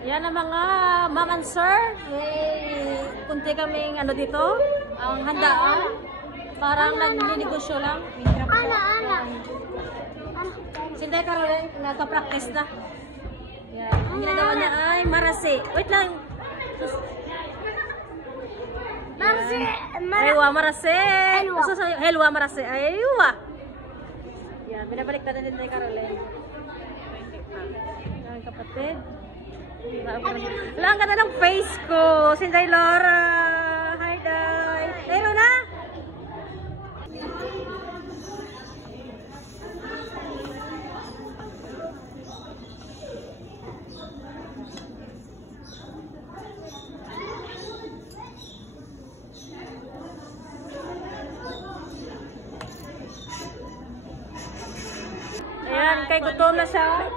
Yan ang mga ma'am and sir. Kunti kaming ano dito, ang handaan. Parang nagninegosyo lang. Sinday Caroline, nagpa-practice na. Yan. Ang ginagawa niya ay marase. Wait lang. Aywa, marase. Helwa, marase. Aywa. Yan, binabalik natin din kay Caroline. Yan, kapatid. Wala, ang ganda ng face ko. Sinday Laura. Hi, Day. Hey, Luna. Ayan, kay gutom na siya.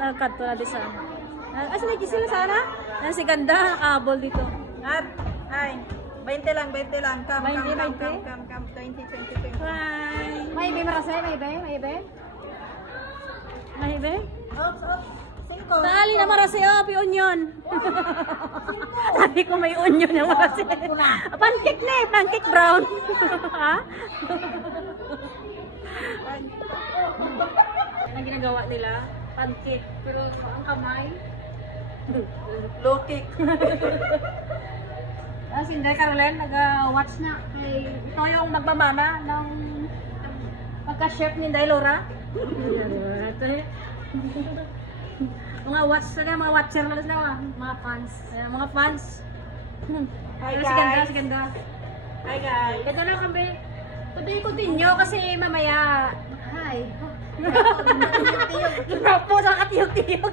Nagkanto na din siya. Asa na sila sana? Yan si ganda, abol dito. At, ay, 20 lang. Come, 20. 20, 20. Bye. May ibe marasay, may ibe? Oops. 5. Dali na marasay, pi onion. Sabi ko may onion na marasay. Pancake na pancake brown. Ha? Ang ginagawa nila, pancake, pero ang kamay, low kick. Tapos hindi, Caroline, nag-watch na. Ito yung magmamana ng pagka-chef ni Day Laura. Ito mga watch na, mga watcher na sila, mga fans. Mga fans. Hi guys. Si ganda. Hi guys. Ito na kami. Today continue kasi mamaya. Hi. Grapo sa katiyog-tiyog.